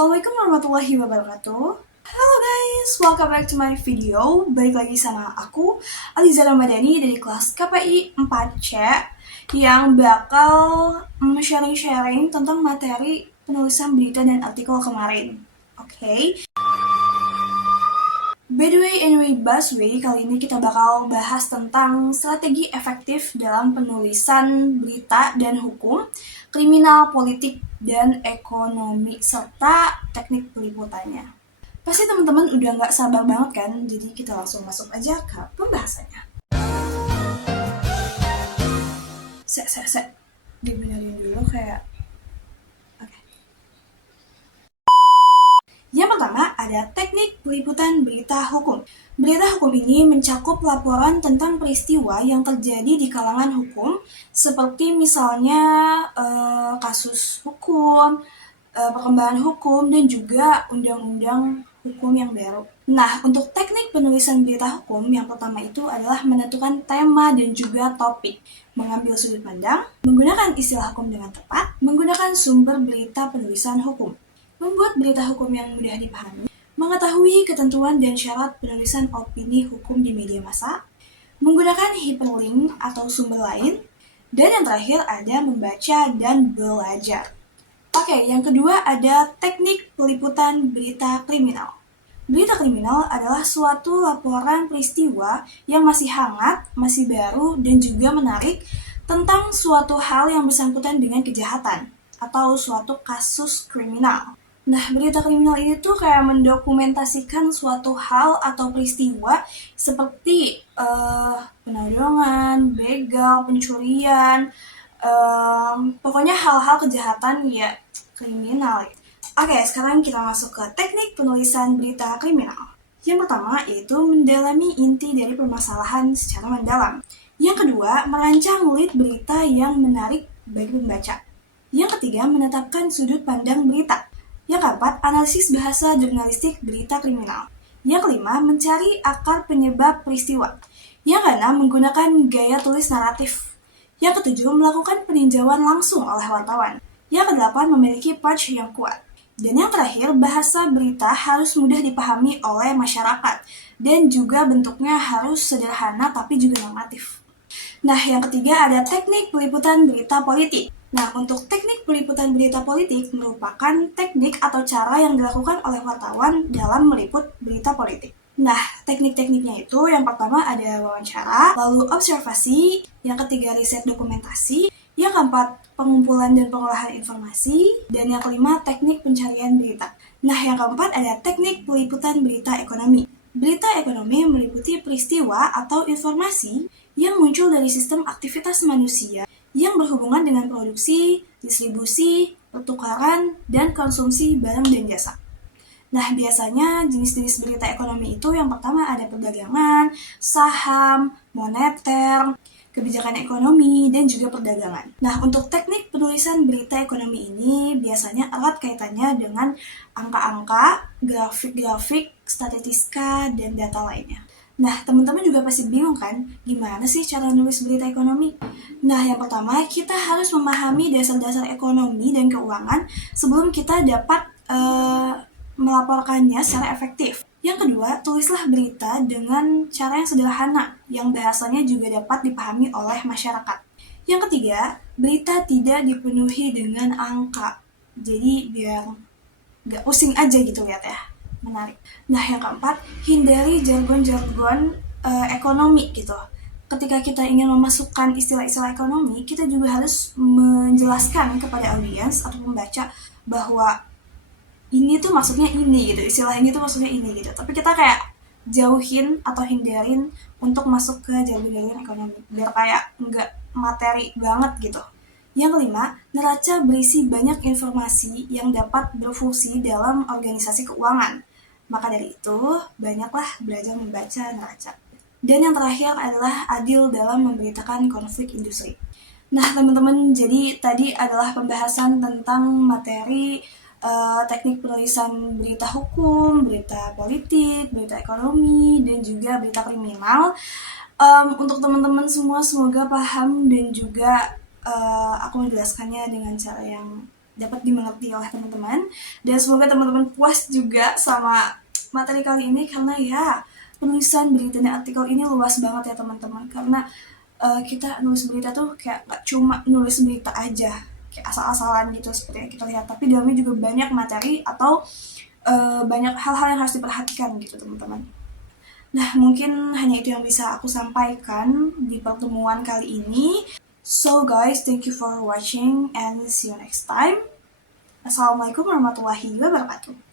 Assalamualaikum warahmatullahi wabarakatuh. Halo guys, welcome back to my video. Balik lagi sama aku, Aliza Ramadhani dari kelas KPI 4C yang bakal sharing-sharing tentang materi penulisan berita dan artikel kemarin. Oke. By the way, anyway, busway, kali ini kita bakal bahas tentang strategi efektif dalam penulisan berita dan hukum, kriminal, politik, dan ekonomi, serta teknik peliputannya. Pasti teman-teman udah nggak sabar banget kan, jadi kita langsung masuk aja ke pembahasannya. Dibenerin dulu kayak... Yang pertama ada teknik peliputan berita hukum. Berita hukum ini mencakup laporan tentang peristiwa yang terjadi di kalangan hukum, seperti misalnya kasus hukum, perkembangan hukum, dan juga undang-undang hukum yang baru. Nah, untuk teknik penulisan berita hukum, yang pertama itu adalah menentukan tema dan juga topik, mengambil sudut pandang, menggunakan istilah hukum dengan tepat, menggunakan sumber berita penulisan hukum, membuat berita hukum yang mudah dipahami, mengetahui ketentuan dan syarat penulisan opini hukum di media massa, menggunakan hyperlink atau sumber lain, dan yang terakhir ada membaca dan belajar. Oke, yang kedua ada teknik peliputan berita kriminal. Berita kriminal adalah suatu laporan peristiwa yang masih hangat, masih baru, dan juga menarik tentang suatu hal yang bersangkutan dengan kejahatan atau suatu kasus kriminal. Nah, berita kriminal ini tuh kayak mendokumentasikan suatu hal atau peristiwa seperti penodongan, begal, pencurian, pokoknya hal-hal kejahatan ya kriminal. Oke, sekarang kita masuk ke teknik penulisan berita kriminal. Yang pertama yaitu mendalami inti dari permasalahan secara mendalam. Yang kedua, merancang lead berita yang menarik bagi pembaca. Yang ketiga, menetapkan sudut pandang berita. Yang keempat, analisis bahasa jurnalistik berita kriminal. Yang kelima, mencari akar penyebab peristiwa. Yang keenam, menggunakan gaya tulis naratif. Yang ketujuh, melakukan peninjauan langsung oleh wartawan. Yang kedelapan, memiliki punch yang kuat. Dan yang terakhir, bahasa berita harus mudah dipahami oleh masyarakat. Dan juga bentuknya harus sederhana tapi juga normatif. Nah, yang ketiga ada teknik peliputan berita politik. Nah, untuk teknik peliputan berita politik merupakan teknik atau cara yang dilakukan oleh wartawan dalam meliput berita politik. Nah, teknik-tekniknya itu yang pertama ada wawancara, lalu observasi, yang ketiga riset dokumentasi, yang keempat pengumpulan dan pengolahan informasi, dan yang kelima teknik pencarian berita. Nah, yang keempat ada teknik peliputan berita ekonomi. Berita ekonomi meliputi peristiwa atau informasi yang muncul dari sistem aktivitas manusia yang berhubungan dengan produksi, distribusi, pertukaran, dan konsumsi barang dan jasa. Nah, biasanya jenis-jenis berita ekonomi itu yang pertama ada perdagangan, saham, moneter, kebijakan ekonomi, dan juga perdagangan. Nah, untuk teknik penulisan berita ekonomi ini biasanya erat kaitannya dengan angka-angka, grafik-grafik, statistika, dan data lainnya. Nah, teman-teman juga pasti bingung kan, gimana sih cara nulis berita ekonomi? Nah, yang pertama, kita harus memahami dasar-dasar ekonomi dan keuangan sebelum kita dapat melaporkannya secara efektif. Yang kedua, tulislah berita dengan cara yang sederhana, yang bahasanya juga dapat dipahami oleh masyarakat. Yang ketiga, berita tidak dipenuhi dengan angka. Jadi, biar nggak pusing aja gitu lihat ya. Menarik. Nah, yang keempat, hindari jargon-jargon ekonomi gitu. Ketika kita ingin memasukkan istilah-istilah ekonomi, kita juga harus menjelaskan kepada audiens atau pembaca bahwa ini tuh maksudnya ini gitu, istilah ini tuh maksudnya ini gitu. Tapi kita kayak jauhin atau hindarin untuk masuk ke jargon-jargon ekonomi, biar kayak nggak materi banget gitu. Yang kelima, neraca berisi banyak informasi yang dapat berfungsi dalam organisasi keuangan. Maka dari itu, banyaklah belajar membaca neraca. Dan yang terakhir adalah adil dalam memberitakan konflik industri. Nah, teman-teman, jadi tadi adalah pembahasan tentang materi teknik penulisan berita hukum, berita politik, berita ekonomi, dan juga berita kriminal. Untuk teman-teman semua, semoga paham dan juga aku menjelaskannya dengan cara yang dapat dimengerti oleh teman-teman, dan semoga teman-teman puas juga sama materi kali ini, karena ya penulisan berita dan artikel ini luas banget ya teman-teman, karena kita nulis berita tuh kayak gak cuma nulis berita aja kayak asal-asalan gitu seperti yang kita lihat, tapi dalamnya juga banyak materi atau banyak hal-hal yang harus diperhatikan gitu teman-teman. Nah, mungkin hanya itu yang bisa aku sampaikan di pertemuan kali ini. So guys, thank you for watching and see you next time. Assalamualaikum warahmatullahi wabarakatuh.